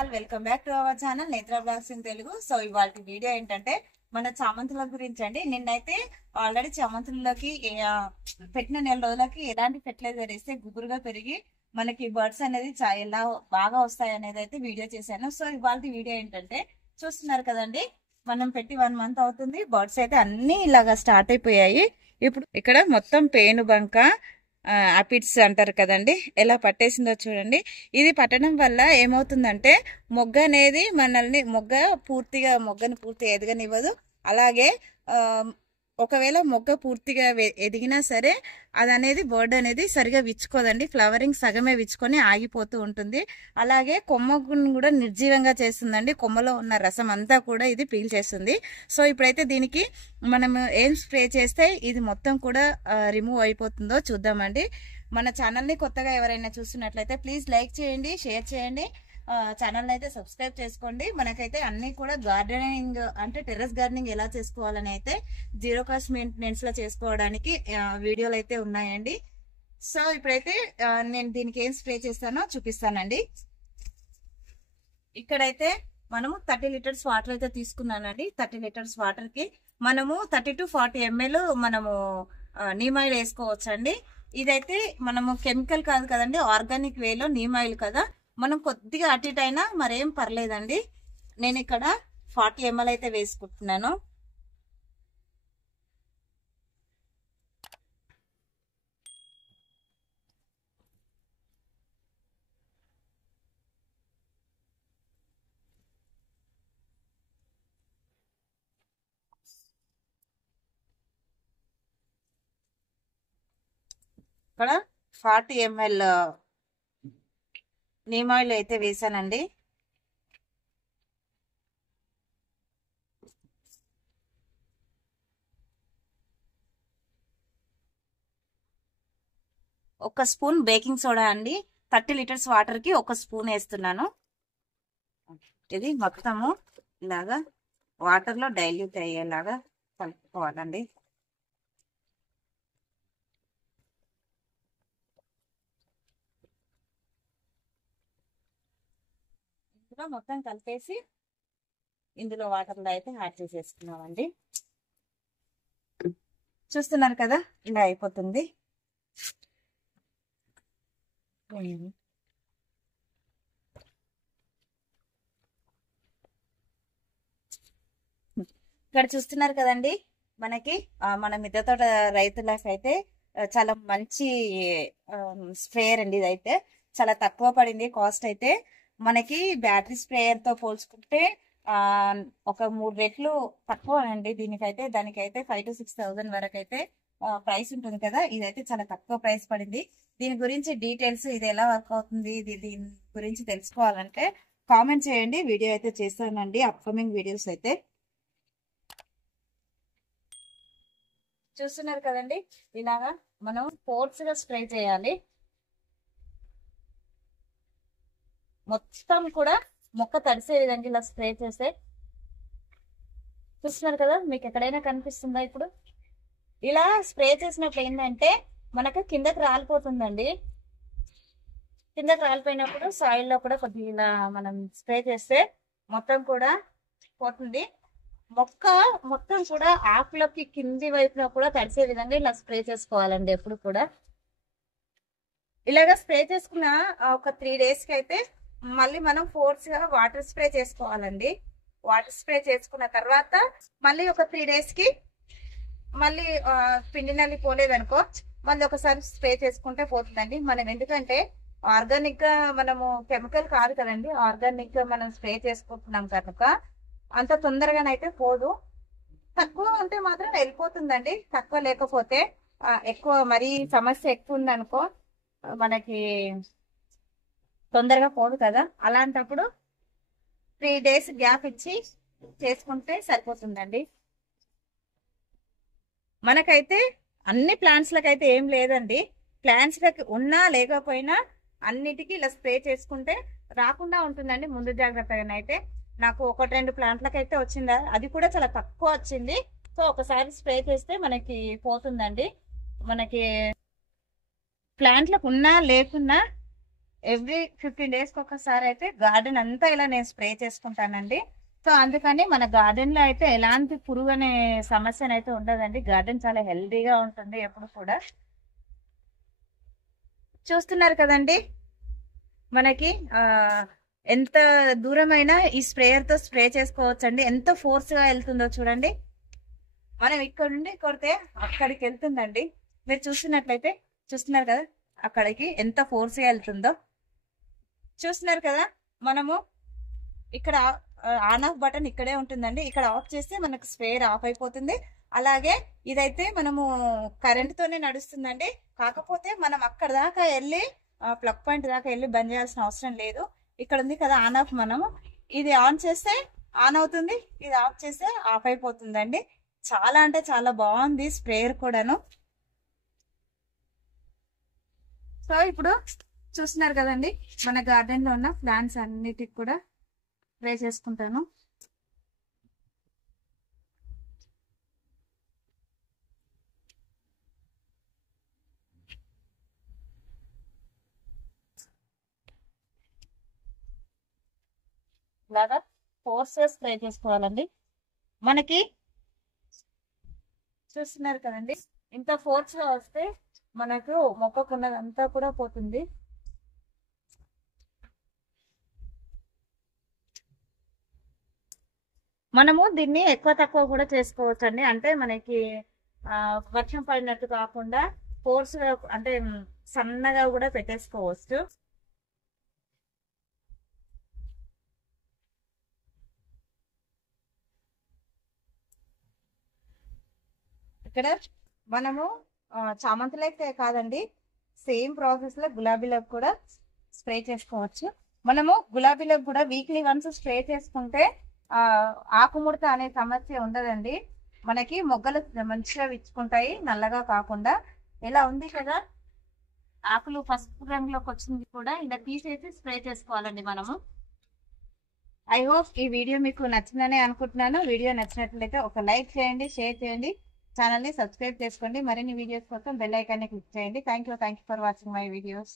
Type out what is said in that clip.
All welcome back to our channel నేత్ర blogs in Telugu. So ఇవాళ video ఏంటంటే మన చామంతుల గురించి అండి. నిన్నైతే ఆల్రెడీ చామంతుల్లోకి పెట్టిన నెల రోజులకి ఎలాంటి ఫెర్టిలైజర్ వేస్తే గుబురుగా పెరిగి మనకి బర్డ్స్ అనేది ఎలా బాగా వస్తాయి అనేది అయితే వీడియో చేశాను. సో ఇవాళ వీడియో ఏంటంటే చూస్తున్నారు కదండి, మనం పెట్టి 1 మంత్ అవుతుంది. బర్డ్స్ అయితే అన్ని ఇలాగా స్టార్ట్ అయిపోయాయి. ఇప్పుడు ఇక్కడ మొత్తం పేను బంక ఆపిడ్స్ అంటారు కదండి, ఎలా పట్టేసిందో చూడండి. ఇది పట్టడం వల్ల ఏమవుతుందంటే మొగ్గను పూర్తిగా ఎదగనివ్వదు. అలాగే ఒకవేళ మొగ్గ పూర్తిగా ఎదిగినా సరే అది అనేది బర్డ్ అనేది సరిగా విచ్చుకోదండి. ఫ్లవరింగ్ సగమే విచ్చుకొని ఆగిపోతూ ఉంటుంది. అలాగే కొమ్మను కూడా నిర్జీవంగా చేస్తుందండి. కొమ్మలో ఉన్న రసం అంతా కూడా ఇది పీల్చేస్తుంది. సో ఇప్పుడైతే దీనికి మనం ఏం స్ప్రే చేస్తే ఇది మొత్తం కూడా రిమూవ్ అయిపోతుందో చూద్దామండి. మన ఛానల్ని కొత్తగా ఎవరైనా చూస్తున్నట్లయితే ప్లీజ్ లైక్ చేయండి, షేర్ చేయండి, ఛానల్ అయితే సబ్స్క్రైబ్ చేసుకోండి. మనకైతే అన్ని కూడా గార్డెనింగ్ అంటే టెర్రస్ గార్డెనింగ్ ఎలా చేసుకోవాలని అయితే 0 కాస్ట్ మెయింటెనెన్స్ లో చేసుకోవడానికి వీడియోలు అయితే ఉన్నాయండి. సో ఇప్పుడైతే నేను దీనికి ఏం స్ప్రే చేస్తానో చూపిస్తానండి. ఇక్కడైతే మనము 30 లీటర్స్ వాటర్ అయితే తీసుకున్నానండి. 30 లీటర్స్ వాటర్ కి మనము 30 to 40 ml మనము నీమ్ ఆయిల్ వేసుకోవచ్చండి. ఇదైతే మనము కెమికల్ కాదు కదండి, ఆర్గానిక్ వేలో నీమ్ ఆయిల్ కదా, మనం కొద్దిగా అటు ఇటు అయినా మరేం పర్లేదండి. నేను ఇక్కడ 40 ml అయితే వేసుకుంటున్నాను. ఇక్కడ 40 ml నీమ్ ఆయిల్ అయితే వేసానండి. ఒక స్పూన్ బేకింగ్ సోడా అండి. 30 లీటర్స్ వాటర్ కి 1 స్పూన్ వేస్తున్నాను. ఇది మొత్తము ఇలాగా వాటర్ లో డైల్యూట్ అయ్యేలాగా కలుపుకోవాలండి. మొత్తం కలిపేసి ఇందులో వాటర్లో అయితే యాడ్ చేసేసుకున్నామండి. చూస్తున్నారు కదా, ఇలా అయిపోతుంది. ఇక్కడ చూస్తున్నారు కదండి, మనకి మన మిద్దె తోట రైతులకు అయితే చాలా మంచి స్ప్రేయర్ అండి. ఇదైతే చాలా తక్కువ పడింది కాస్ట్ అయితే. మనకి బ్యాటరీ స్ప్రేయర్ తో పోల్చుకుంటే ఒక 3 రెట్లు తక్కువ అండి దీనికైతే. దానికైతే 5,000 to 6,000 వరకు అయితే ప్రైస్ ఉంటుంది కదా. ఇదైతే చాలా తక్కువ ప్రైస్ పడింది. దీని గురించి డీటెయిల్స్, ఇది ఎలా వర్క్ అవుతుంది, దీని గురించి తెలుసుకోవాలంటే కామెంట్ చేయండి. వీడియో అయితే చేస్తానండి, అప్కమింగ్ వీడియోస్ అయితే. చూస్తున్నారు కదండి, ఇలాగా మనం ఫోర్స్ గా స్ప్రే చేయాలి. మొత్తం కూడా మొక్క తడిసే విధంగా ఇలా స్ప్రే చేస్తే, చూస్తున్నారు కదా, మీకు ఎక్కడైనా కనిపిస్తుందా? ఇప్పుడు ఇలా స్ప్రే చేసినప్పుడు ఏంటంటే మనకు కిందకి రాలిపోతుందండి. కిందకి రాలిపోయినప్పుడు సాయిల్ లో కూడా కొద్దిగా ఇలా మనం స్ప్రే చేస్తే మొత్తం కూడా పోతుంది. మొక్క మొత్తం కూడా ఆకులకి కింది వైపున కూడా తడిసే విధంగా ఇలా స్ప్రే చేసుకోవాలండి. ఎప్పుడు కూడా ఇలాగా స్ప్రే చేసుకున్న ఒక 3 days కి అయితే మళ్ళీ మనం ఫోర్స్ గా వాటర్ స్ప్రే చేసుకోవాలండి. వాటర్ స్ప్రే చేసుకున్న తర్వాత మళ్ళీ ఒక 3 days కి మళ్ళీ పిండి నల్లి పోలేదనుకో మళ్ళీ ఒకసారి స్ప్రే చేసుకుంటే పోతుందండి. మనం ఎందుకంటే ఆర్గానిక్ గా మనము కెమికల్ కాదు కదండి, ఆర్గానిక్ గా మనం స్ప్రే చేసుకుంటున్నాం కనుక అంత తొందరగానైతే పోదు. తక్కువ ఉంటే మాత్రం వెళ్ళిపోతుందండి. తక్కువ లేకపోతే ఎక్కువ మరీ సమస్య ఎక్కువ ఉందనుకో మనకి తొందరగా పోదు కదా. అలాంటప్పుడు 3 days గ్యాప్ ఇచ్చి చేసుకుంటే సరిపోతుందండి. మనకైతే అన్ని ప్లాంట్స్ లకైతే ఏం లేదండి, ప్లాంట్స్ లకి ఉన్నా లేకపోయినా అన్నిటికీ ఇలా స్ప్రే చేసుకుంటే రాకుండా ఉంటుందండి. ముందు జాగ్రత్తగానైతే నాకు 1-2 ప్లాంట్లకైతే వచ్చిందా, అది కూడా చాలా తక్కువ వచ్చింది. సో ఒకసారి స్ప్రే చేస్తే మనకి పోతుందండి. మనకి ప్లాంట్లకు ఉన్నా లేకున్నా ఎవ్రీ 15 డేస్కి ఒకసారి అయితే గార్డెన్ అంతా ఇలా నేను స్ప్రే చేసుకుంటానండి. సో అందుకని మన గార్డెన్ లో అయితే ఎలాంటి పురుగు అనే సమస్యనైతే ఉండదండి. గార్డెన్ చాలా హెల్దీగా ఉంటుంది ఎప్పుడు కూడా. చూస్తున్నారు కదండి మనకి ఎంత దూరమైనా ఈ స్ప్రేయర్ తో స్ప్రే చేసుకోవచ్చు అండి. ఎంత ఫోర్స్ గా వెళ్తుందో చూడండి. మనం ఇక్కడ నుండి కొడితే అక్కడికి వెళ్తుందండి. మీరు చూస్తున్నట్లయితే చూస్తున్నారు కదా అక్కడికి ఎంత ఫోర్స్ గా వెళ్తుందో చూస్తున్నారు కదా. మనము ఇక్కడ ఆన్ ఆఫ్ బటన్ ఇక్కడే ఉంటుందండి. ఇక్కడ ఆఫ్ చేస్తే మనకు స్ప్రేయర్ ఆఫ్ అయిపోతుంది. అలాగే ఇదైతే మనము కరెంట్ తోనే నడుస్తుందండి. కాకపోతే మనం అక్కడ దాకా వెళ్ళి ప్లగ్ పాయింట్ దాకా వెళ్ళి బంద్ చేయాల్సిన అవసరం లేదు. ఇక్కడ ఉంది కదా ఆన్ ఆఫ్, మనము ఇది ఆన్ చేస్తే ఆన్ అవుతుంది, ఇది ఆఫ్ చేస్తే ఆఫ్ అయిపోతుందండి. చాలా అంటే చాలా బాగుంది స్ప్రేయర్ కూడాను. సో ఇప్పుడు చూస్తున్నారు కదండి మన గార్డెన్ లో ఉన్న ప్లాంట్స్ అన్నిటికి కూడా స్ప్రే చేసుకుంటాను. ఇలాగా ఫోర్స్ స్ప్రే చేసుకోవాలండి. మనకి చూస్తున్నారు కదండి ఇంత ఫోర్స్ గా వస్తే మనకు మొక్కకున్నదంతా కూడా పోతుంది. మనము దీన్ని ఎక్కువ తక్కువ కూడా చేసుకోవచ్చు అండి. అంటే మనకి వర్షం పడినట్టు కాకుండా ఫోర్స్ అంటే సన్నగా కూడా పెట్టేసుకోవచ్చు. ఇక్కడ మనము చామంతులైతే కాదండి, సేమ్ ప్రాసెస్ లో గులాబీలకు కూడా స్ప్రే చేసుకోవచ్చు. మనము గులాబీలకు కూడా వీక్లీ వన్స్ స్ప్రే చేసుకుంటే ఆకుముడత అనే సమస్య ఉండదండి. మనకి మొగ్గలు మంచిగా విచ్చుకుంటాయి, నల్లగా కాకుండా. ఇలా ఉంది కదా ఆకులు పసుపు రంగులోకి వచ్చింది కూడా ఇలా తీసేసి స్ప్రే చేసుకోవాలండి మనము. ఐ హోప్ ఈ వీడియో మీకు నచ్చిందని అనుకుంటున్నాను. వీడియో నచ్చినట్లయితే ఒక లైక్ చేయండి, షేర్ చేయండి, ఛానల్ ని సబ్స్క్రైబ్ చేసుకోండి. మరిన్ని వీడియోస్ కోసం బెల్ ఐకాన్ ని క్లిక్ చేయండి. Thank you for watching my videos.